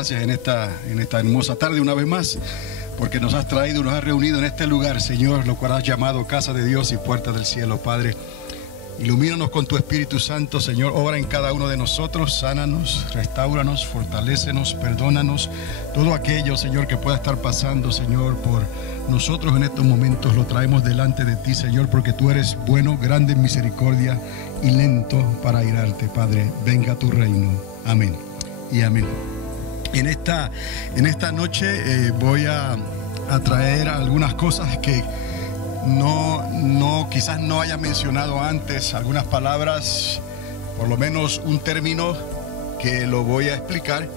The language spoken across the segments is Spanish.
Gracias en esta hermosa tarde una vez más, porque nos has traído, nos has reunido en este lugar, Señor, lo cual has llamado casa de Dios y puerta del cielo, Padre. Ilumínanos con tu Espíritu Santo, Señor, obra en cada uno de nosotros, sánanos, restáuranos, fortalécenos, perdónanos. Todo aquello, Señor, que pueda estar pasando, Señor, por nosotros en estos momentos, lo traemos delante de ti, Señor, porque tú eres bueno, grande en misericordia y lento para airarte, Padre. Venga a tu reino. Amén y amén. En esta noche voy a traer algunas cosas que quizás no haya mencionado antes, algunas palabras, por lo menos un término que lo voy a explicar.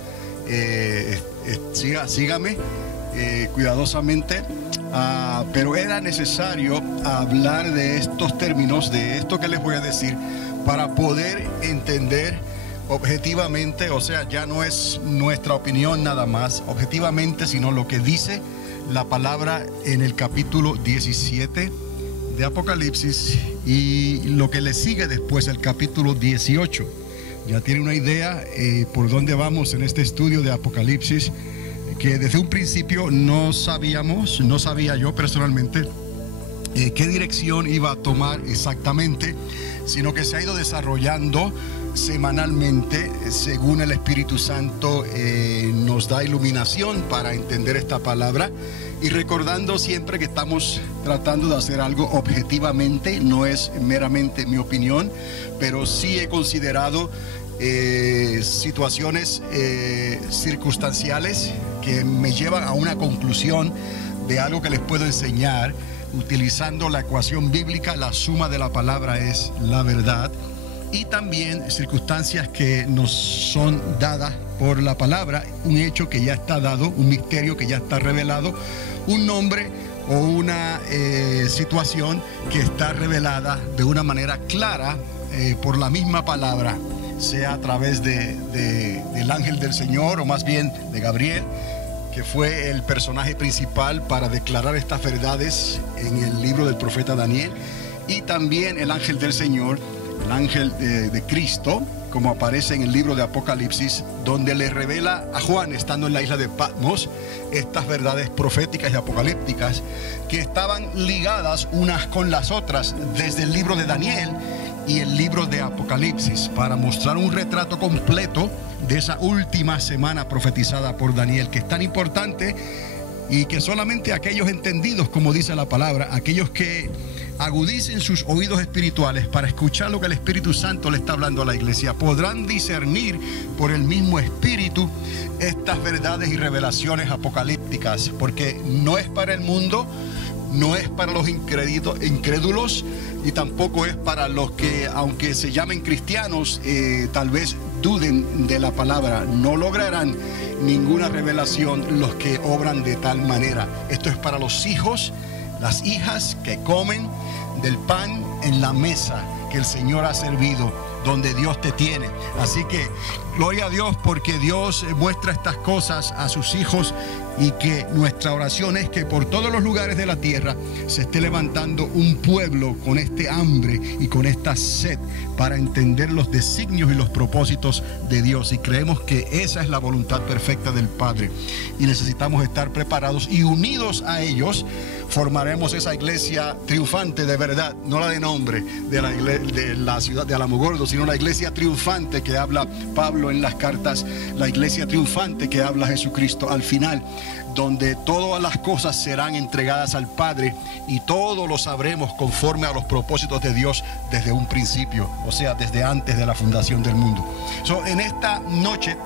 Sígame cuidadosamente, pero era necesario hablar de estos términos, de esto que les voy a decir, para poder entender objetivamente, o sea, ya no es nuestra opinión nada más, objetivamente, sino lo que dice la palabra en el capítulo 17 de Apocalipsis y lo que le sigue después, el capítulo 18. Ya tiene una idea por dónde vamos en este estudio de Apocalipsis, que desde un principio no sabía yo personalmente qué dirección iba a tomar exactamente, sino que se ha ido desarrollando semanalmente según el Espíritu Santo nos da iluminación para entender esta palabra, y recordando siempre que estamos tratando de hacer algo objetivamente, no es meramente mi opinión, pero sí he considerado situaciones circunstanciales que me llevan a una conclusión de algo que les puedo enseñar utilizando la ecuación bíblica. La suma de la palabra es la verdad, y también circunstancias que nos son dadas por la palabra, un hecho que ya está dado, un misterio que ya está revelado, un nombre o una situación que está revelada de una manera clara por la misma palabra, sea a través del ángel del Señor, o más bien de Gabriel, que fue el personaje principal para declarar estas verdades en el libro del profeta Daniel, y también el ángel del Señor, el ángel de Cristo, como aparece en el libro de Apocalipsis, donde le revela a Juan, estando en la isla de Patmos, estas verdades proféticas y apocalípticas que estaban ligadas unas con las otras desde el libro de Daniel y el libro de Apocalipsis, para mostrar un retrato completo de esa última semana profetizada por Daniel, que es tan importante y que solamente aquellos entendidos, como dice la palabra, aquellos que agudicen sus oídos espirituales para escuchar lo que el Espíritu Santo le está hablando a la iglesia, podrán discernir por el mismo Espíritu estas verdades y revelaciones apocalípticas, porque no es para el mundo, no es para los incrédulos, y tampoco es para los que, aunque se llamen cristianos, tal vez duden de la palabra. No lograrán ninguna revelación los que obran de tal manera. Esto es para los hijos, las hijas que comen del pan en la mesa que el Señor ha servido, donde Dios te tiene. Así que gloria a Dios, porque Dios muestra estas cosas a sus hijos, y que nuestra oración es que por todos los lugares de la tierra se esté levantando un pueblo con este hambre y con esta sed para entender los designios y los propósitos de Dios, y creemos que esa es la voluntad perfecta del Padre, y necesitamos estar preparados y unidos a ellos. Formaremos esa iglesia triunfante de verdad, no la de nombre de la ciudad de Alamogordo, sino la iglesia triunfante que habla Pablo en las cartas, la iglesia triunfante que habla Jesucristo al final, donde todas las cosas serán entregadas al Padre y todo lo sabremos conforme a los propósitos de Dios desde un principio, o sea, desde antes de la fundación del mundo. En esta noche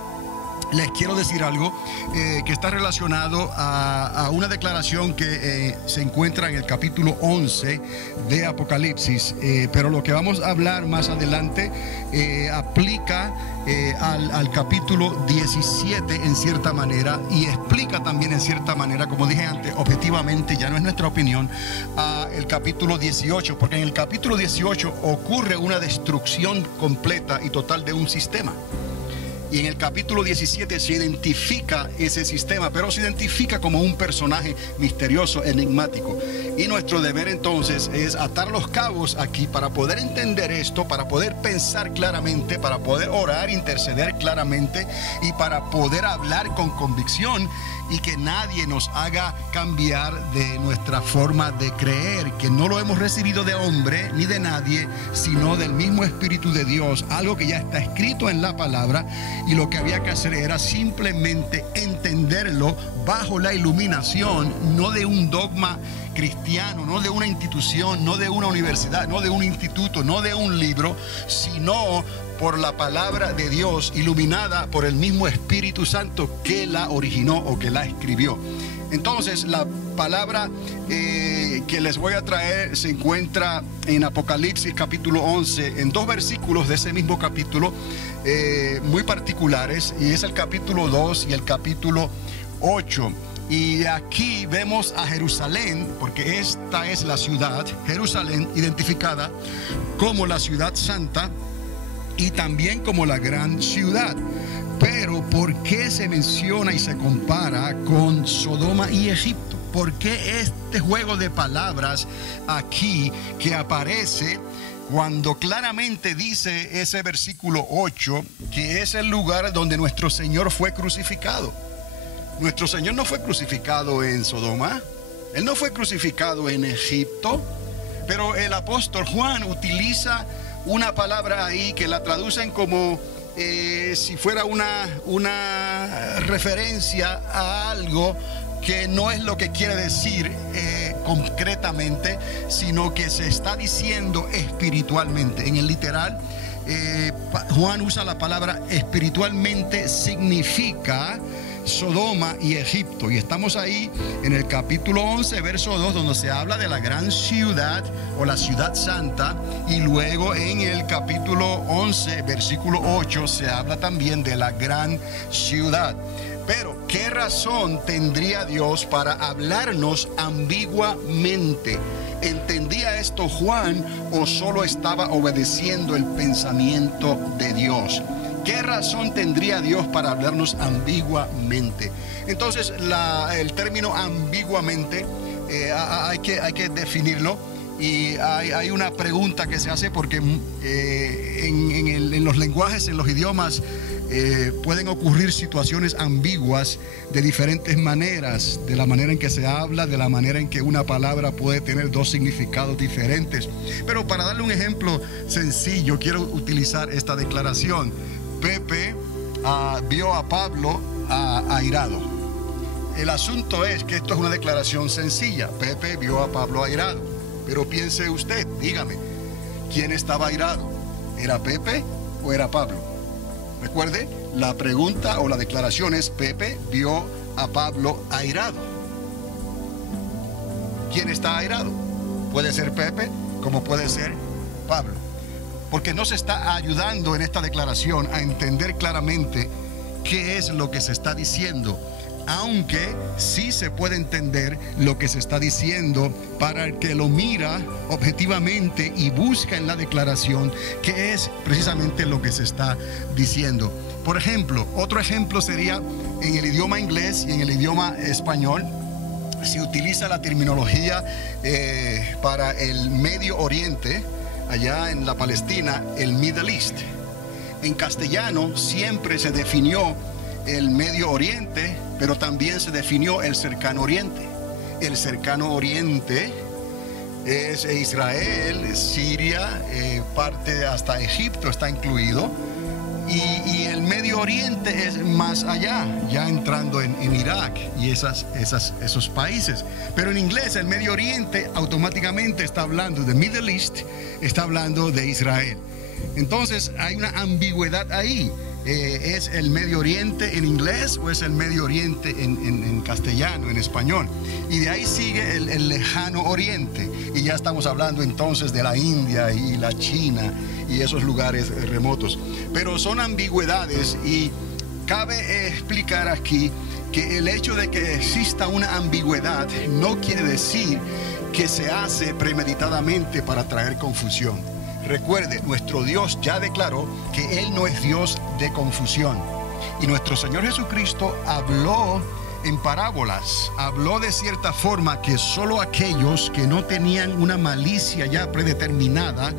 les quiero decir algo que está relacionado a una declaración que se encuentra en el capítulo 11 de Apocalipsis, pero lo que vamos a hablar más adelante aplica al capítulo 17 en cierta manera, y explica también en cierta manera, como dije antes, objetivamente, ya no es nuestra opinión, el capítulo 18, porque en el capítulo 18 ocurre una destrucción completa y total de un sistema. Y en el capítulo 17 se identifica ese sistema, pero se identifica como un personaje misterioso, enigmático. Y nuestro deber entonces es atar los cabos aquí para poder entender esto, para poder pensar claramente, para poder orar, interceder claramente y para poder hablar con convicción y que nadie nos haga cambiar de nuestra forma de creer, que no lo hemos recibido de hombre ni de nadie, sino del mismo Espíritu de Dios, algo que ya está escrito en la palabra, y lo que había que hacer era simplemente entenderlo bajo la iluminación, no de un dogma cristiano, no de una institución, no de una universidad, no de un instituto, no de un libro, sino por la palabra de Dios, iluminada por el mismo Espíritu Santo que la originó o que la escribió. Entonces, la palabra que les voy a traer se encuentra en Apocalipsis capítulo 11, en 2 versículos de ese mismo capítulo muy particulares, y es el capítulo 2 y el capítulo 8. Y aquí vemos a Jerusalén, porque esta es la ciudad, Jerusalén, identificada como la ciudad santa y también como la gran ciudad. Pero ¿por qué se menciona y se compara con Sodoma y Egipto? ¿Por qué este juego de palabras aquí que aparece cuando claramente dice ese versículo 8 que es el lugar donde nuestro Señor fue crucificado? Nuestro Señor no fue crucificado en Sodoma, Él no fue crucificado en Egipto, pero el apóstol Juan utiliza una palabra ahí que la traducen como si fuera una referencia a algo que no es lo que quiere decir concretamente, sino que se está diciendo espiritualmente. En el literal, Juan usa la palabra espiritualmente, significa Sodoma y Egipto, y estamos ahí en el capítulo 11 verso 2, donde se habla de la gran ciudad o la ciudad santa, y luego en el capítulo 11 versículo 8 se habla también de la gran ciudad. Pero ¿qué razón tendría Dios para hablarnos ambiguamente? ¿Entendía esto Juan o solo estaba obedeciendo el pensamiento de Dios? ¿Qué razón tendría Dios para hablarnos ambiguamente? Entonces, el término ambiguamente hay que definirlo, y hay una pregunta que se hace porque en los lenguajes, en los idiomas, pueden ocurrir situaciones ambiguas de diferentes maneras, de la manera en que se habla, de la manera en que una palabra puede tener 2 significados diferentes. Pero para darle un ejemplo sencillo, quiero utilizar esta declaración. Pepe vio a Pablo airado. El asunto es que esto es una declaración sencilla. Pepe vio a Pablo airado. Pero piense usted, dígame, ¿quién estaba airado? ¿Era Pepe o era Pablo? Recuerde, la pregunta o la declaración es: Pepe vio a Pablo airado. ¿Quién está airado? Puede ser Pepe como puede ser Pablo, porque no se está ayudando en esta declaración a entender claramente qué es lo que se está diciendo, aunque sí se puede entender lo que se está diciendo para el que lo mira objetivamente y busca en la declaración qué es precisamente lo que se está diciendo. Por ejemplo, otro ejemplo sería en el idioma inglés y en el idioma español. Se utiliza la terminología para el Medio Oriente, allá en la Palestina, el Middle East. En castellano siempre se definió el Medio Oriente, pero también se definió el Cercano Oriente. El Cercano Oriente es Israel, Siria, parte hasta Egipto está incluido, y el Medio Oriente es más allá, ya entrando en Irak y esos países. Pero en inglés el Medio Oriente automáticamente está hablando de Middle East, está hablando de Israel. Entonces hay una ambigüedad ahí. ¿Es el Medio Oriente en inglés o es el Medio Oriente en castellano, en español? Y de ahí sigue el Lejano Oriente, y ya estamos hablando entonces de la India y la China y esos lugares remotos. Pero son ambigüedades, y cabe explicar aquí que el hecho de que exista una ambigüedad no quiere decir que se hace premeditadamente para traer confusión. Recuerde, nuestro Dios ya declaró que Él no es Dios de confusión. Y nuestro Señor Jesucristo habló en parábolas. Habló de cierta forma que solo aquellos que no tenían una malicia ya predeterminada,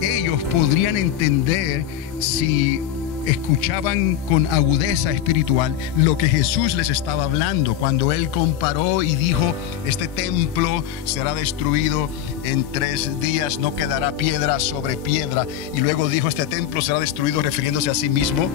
ellos podrían entender, si escuchaban con agudeza espiritual, lo que Jesús les estaba hablando cuando Él comparó y dijo: este templo será destruido en 3 días, no quedará piedra sobre piedra. Y luego dijo: este templo será destruido, refiriéndose a sí mismo,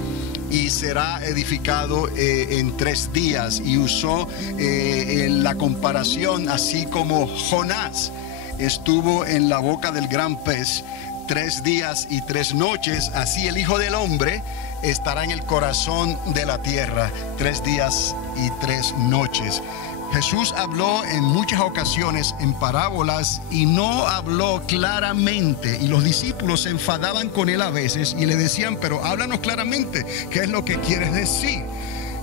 y será edificado en 3 días. Y usó la comparación, así como Jonás estuvo en la boca del gran pez 3 días y 3 noches, así el Hijo del Hombre estará en el corazón de la tierra 3 días y 3 noches. Jesús habló en muchas ocasiones en parábolas y no habló claramente, y los discípulos se enfadaban con él a veces y le decían: pero háblanos claramente, ¿qué es lo que quieres decir?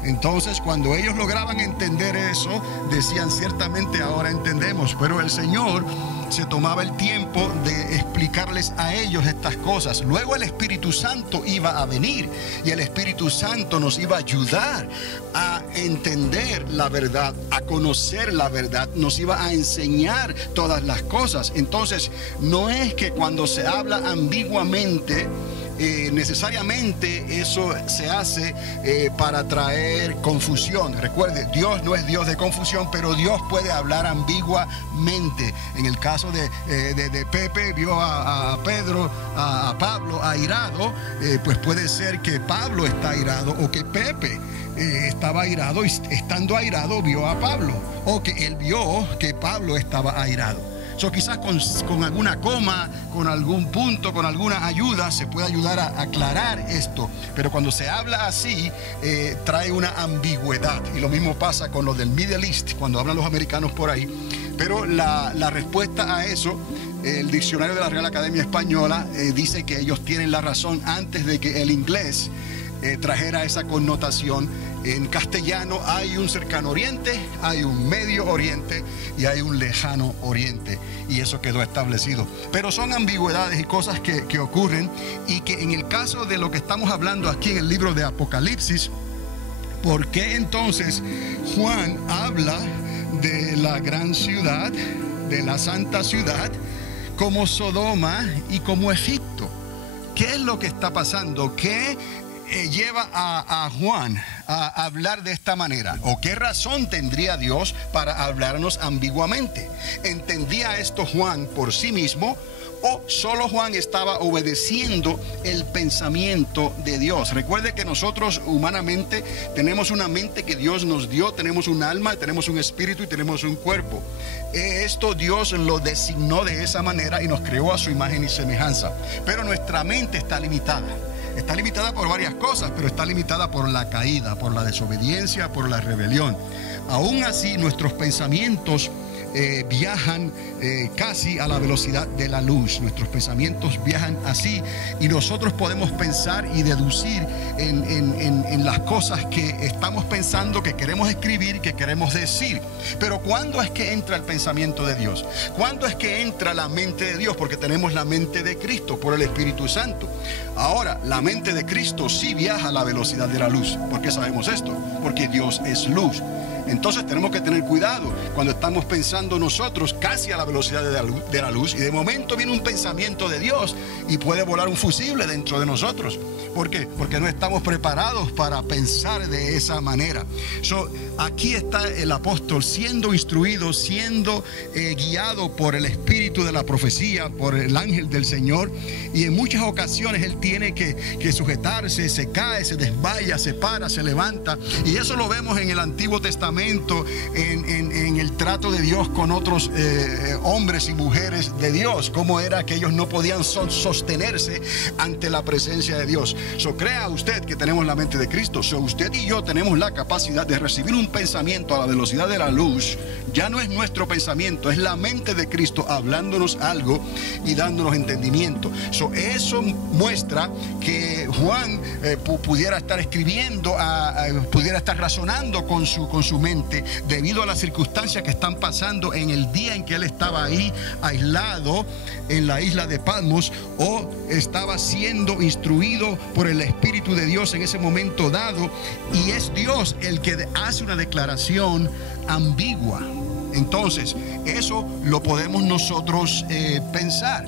Entonces, cuando ellos lograban entender eso, decían: ciertamente ahora entendemos. Pero el Señor se tomaba el tiempo de explicarles a ellos estas cosas. Luego el Espíritu Santo iba a venir, y el Espíritu Santo nos iba a ayudar a entender la verdad, a conocer la verdad, nos iba a enseñar todas las cosas. Entonces, no es que cuando se habla ambiguamente, necesariamente eso se hace para traer confusión. Recuerde, Dios no es Dios de confusión, pero Dios puede hablar ambiguamente. En el caso de Pepe, vio a Pedro, a Pablo airado, pues puede ser que Pablo está airado, o que Pepe estaba airado, y estando airado vio a Pablo, o que él vio que Pablo estaba airado. Quizás con alguna coma, con algún punto, con alguna ayuda, se puede ayudar a aclarar esto. Pero cuando se habla así, trae una ambigüedad. Y lo mismo pasa con lo del Middle East, cuando hablan los americanos por ahí. Pero la respuesta a eso, el diccionario de la Real Academia Española dice que ellos tienen la razón antes de que el inglés trajera esa connotación. En castellano hay un cercano oriente, hay un medio oriente y hay un lejano oriente, y eso quedó establecido. Pero son ambigüedades y cosas que ocurren, y que en el caso de lo que estamos hablando aquí en el libro de Apocalipsis, ¿por qué entonces Juan habla de la gran ciudad, de la santa ciudad, como Sodoma y como Egipto? ¿Qué es lo que está pasando? ¿Qué lleva a Juan a hablar de esta manera? ¿O qué razón tendría Dios para hablarnos ambiguamente? ¿Entendía esto Juan por sí mismo, o solo Juan estaba obedeciendo el pensamiento de Dios? Recuerde que nosotros humanamente tenemos una mente que Dios nos dio, tenemos un alma, tenemos un espíritu y tenemos un cuerpo. Esto Dios lo designó de esa manera y nos creó a su imagen y semejanza. Pero nuestra mente está limitada. Está limitada por varias cosas, pero está limitada por la caída, por la desobediencia, por la rebelión. Aún así, nuestros pensamientos viajan casi a la velocidad de la luz. Nuestros pensamientos viajan así, y nosotros podemos pensar y deducir en las cosas que estamos pensando, que queremos escribir, que queremos decir. Pero ¿cuándo es que entra el pensamiento de Dios? ¿Cuándo es que entra la mente de Dios? Porque tenemos la mente de Cristo por el Espíritu Santo. Ahora, la mente de Cristo sí viaja a la velocidad de la luz. ¿Por qué sabemos esto? Porque Dios es luz. Entonces tenemos que tener cuidado cuando estamos pensando nosotros casi a la velocidad de la luz, y de momento viene un pensamiento de Dios y puede volar un fusible dentro de nosotros. ¿Por qué? Porque no estamos preparados para pensar de esa manera. Aquí está el apóstol siendo instruido, siendo guiado por el espíritu de la profecía, por el ángel del Señor, y en muchas ocasiones él tiene que sujetarse, se cae, se desmaya, se para, se levanta, y eso lo vemos en el Antiguo Testamento, en el trato de Dios con otros hombres y mujeres de Dios, cómo era que ellos no podían sostenerse ante la presencia de Dios. Crea usted que tenemos la mente de Cristo. Usted y yo tenemos la capacidad de recibir un pensamiento a la velocidad de la luz. Ya no es nuestro pensamiento, es la mente de Cristo hablándonos algo y dándonos entendimiento. Eso muestra que Juan pudiera estar escribiendo, pudiera estar razonando con su mente específicamente debido a las circunstancias que están pasando en el día en que él estaba ahí aislado en la isla de Patmos, o estaba siendo instruido por el Espíritu de Dios en ese momento dado, y es Dios el que hace una declaración ambigua. Entonces, eso lo podemos nosotros pensar.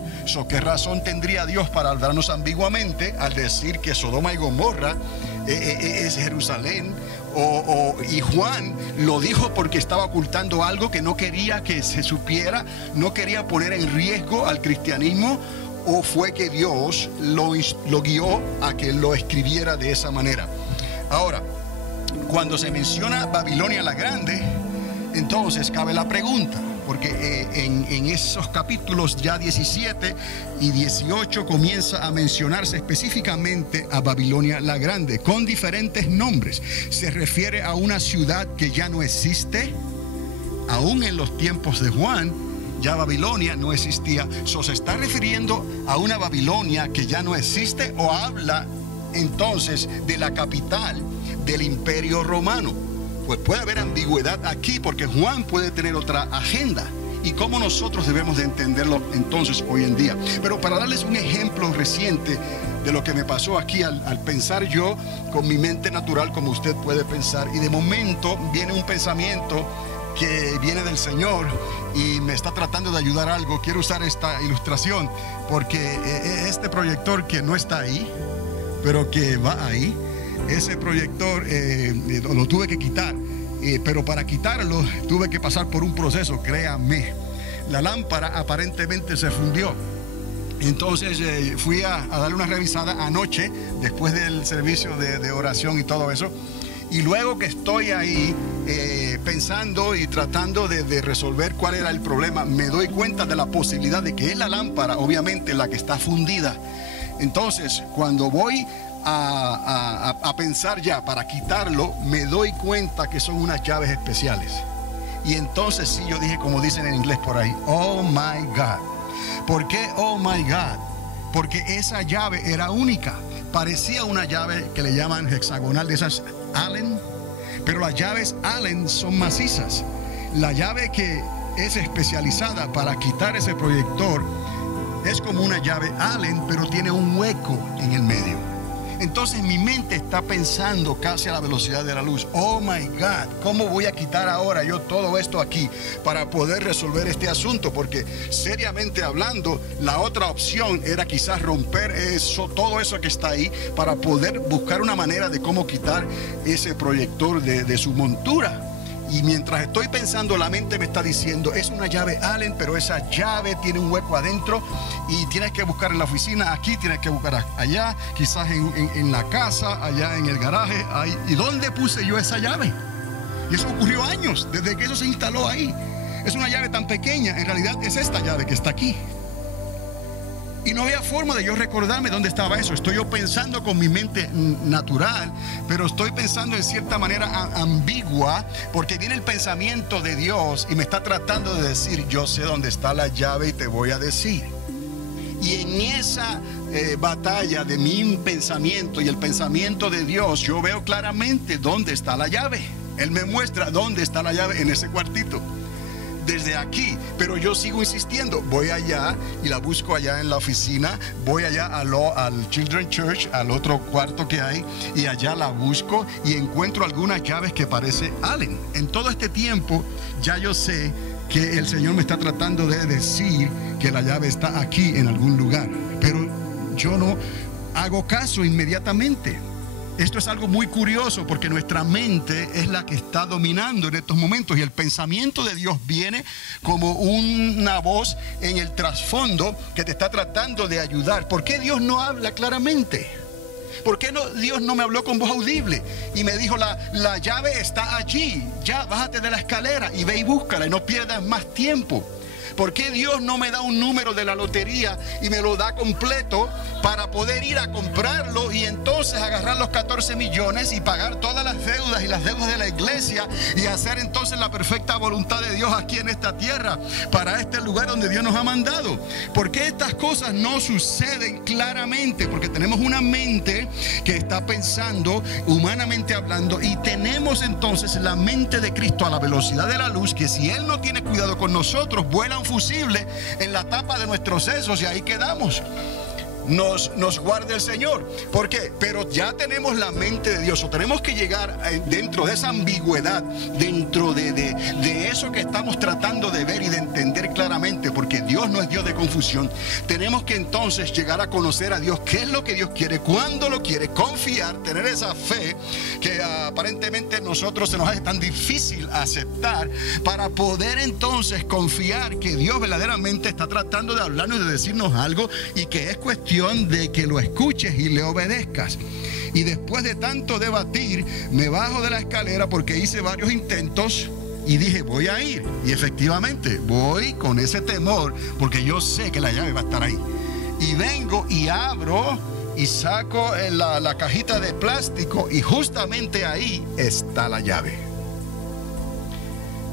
¿Qué razón tendría Dios para hablarnos ambiguamente al decir que Sodoma y Gomorra es Jerusalén? Y Juan lo dijo porque estaba ocultando algo que no quería que se supiera, no quería poner en riesgo al cristianismo, o fue que Dios lo guió a que lo escribiera de esa manera. Ahora, cuando se menciona Babilonia la Grande, entonces cabe la pregunta, porque en esos capítulos ya 17 y 18 comienza a mencionarse específicamente a Babilonia la Grande con diferentes nombres. ¿Se refiere a una ciudad que ya no existe? Aún en los tiempos de Juan, ya Babilonia no existía. ¿Se está refiriendo a una Babilonia que ya no existe, o habla entonces de la capital del Imperio Romano? Pues puede haber ambigüedad aquí, porque Juan puede tener otra agenda, y cómo nosotros debemos de entenderlo entonces hoy en día. Pero para darles un ejemplo reciente de lo que me pasó aquí al pensar yo con mi mente natural, como usted puede pensar, y de momento viene un pensamiento que viene del Señor y me está tratando de ayudar a algo. Quiero usar esta ilustración porque este proyector que no está ahí, pero que va ahí, ese proyector lo tuve que quitar, pero para quitarlo tuve que pasar por un proceso, créanme. La lámpara aparentemente se fundió. Entonces fui a darle una revisada anoche, después del servicio de oración y todo eso. Y luego que estoy ahí pensando y tratando de resolver cuál era el problema, me doy cuenta de la posibilidad de que es la lámpara, obviamente, la que está fundida. Entonces, cuando voy a pensar ya para quitarlo, me doy cuenta que son unas llaves especiales. Y entonces sí, yo dije, como dicen en inglés por ahí, oh my God. ¿Por qué oh my God? Porque esa llave era única. Parecía una llave que le llaman hexagonal, de esas Allen, pero las llaves Allen son macizas. La llave que es especializada para quitar ese proyector es como una llave Allen, pero tiene un hueco en el medio. Entonces mi mente está pensando casi a la velocidad de la luz. Oh my God, ¿cómo voy a quitar ahora yo todo esto aquí para poder resolver este asunto? Porque seriamente hablando, la otra opción era quizás romper todo eso que está ahí, para poder buscar una manera de cómo quitar ese proyector de su montura. Y mientras estoy pensando, la mente me está diciendo, es una llave Allen, pero esa llave tiene un hueco adentro y tienes que buscar en la oficina, aquí tienes que buscar allá, quizás en la casa, allá en el garaje. Ahí. ¿Y dónde puse yo esa llave? Y eso ocurrió años, desde que eso se instaló ahí. Es una llave tan pequeña, en realidad es esta llave que está aquí. Y no había forma de yo recordarme dónde estaba eso. Estoy yo pensando con mi mente natural, pero estoy pensando en cierta manera ambigua, porque viene el pensamiento de Dios y me está tratando de decir, yo sé dónde está la llave y te voy a decir. Y en esa batalla de mi pensamiento y el pensamiento de Dios, yo veo claramente dónde está la llave. Él me muestra dónde está la llave en ese cuartito. Desde aquí, pero yo sigo insistiendo. Voy allá y la busco allá en la oficina, voy allá al Children's Church, al otro cuarto que hay, y allá la busco y encuentro algunas llaves que parece Allen. En todo este tiempo ya yo sé que el Señor me está tratando de decir que la llave está aquí en algún lugar, pero yo no hago caso inmediatamente. Esto es algo muy curioso, porque nuestra mente es la que está dominando en estos momentos, y el pensamiento de Dios viene como una voz en el trasfondo que te está tratando de ayudar. ¿Por qué Dios no habla claramente? ¿Por qué Dios no me habló con voz audible y me dijo, la llave está allí, ya bájate de la escalera y ve y búscala y no pierdas más tiempo? ¿Por qué Dios no me da un número de la lotería y me lo da completo para poder ir a comprarlo y entonces agarrar los 14 millones y pagar todas las deudas y las deudas de la iglesia y hacer entonces la perfecta voluntad de Dios aquí en esta tierra, para este lugar donde Dios nos ha mandado? ¿Por qué estas cosas no suceden claramente? Porque tenemos una mente que está pensando humanamente hablando, y tenemos entonces la mente de Cristo a la velocidad de la luz, que si Él no tiene cuidado con nosotros, vuela un fusible en la tapa de nuestros sesos y ahí quedamos. Nos guarde el Señor. ¿Por qué? Pero ya tenemos la mente de Dios, o tenemos que llegar dentro de esa ambigüedad, dentro de eso que estamos tratando de ver y de entender claramente, porque Dios no es Dios de confusión. Tenemos que entonces llegar a conocer a Dios, qué es lo que Dios quiere, cuándo lo quiere, confiar, tener esa fe que aparentemente nosotros se nos hace tan difícil aceptar, para poder entonces confiar que Dios verdaderamente está tratando de hablarnos y de decirnos algo, y que es cuestión de que lo escuches y le obedezcas. Y después de tanto debatir, me bajo de la escalera porque hice varios intentos y dije, voy a ir. Y efectivamente voy con ese temor, porque yo sé que la llave va a estar ahí. Y vengo y abro y saco la cajita de plástico, y justamente ahí está la llave.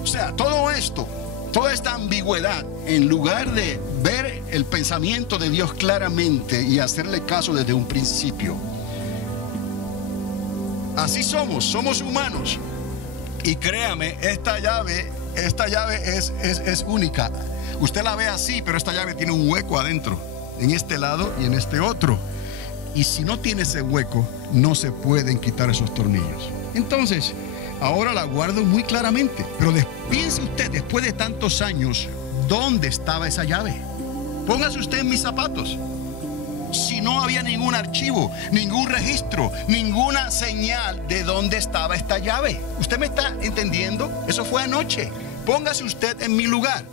O sea, todo esto, toda esta ambigüedad, en lugar de ver el pensamiento de Dios claramente y hacerle caso desde un principio. Así somos humanos. Y créame, esta llave es única. Usted la ve así, pero esta llave tiene un hueco adentro, en este lado y en este otro. Y si no tiene ese hueco, no se pueden quitar esos tornillos. Entonces, ahora la guardo muy claramente. Pero piense usted, después de tantos años, ¿dónde estaba esa llave? Póngase usted en mis zapatos. Si no había ningún archivo, ningún registro, ninguna señal de dónde estaba esta llave. ¿Usted me está entendiendo? Eso fue anoche. Póngase usted en mi lugar.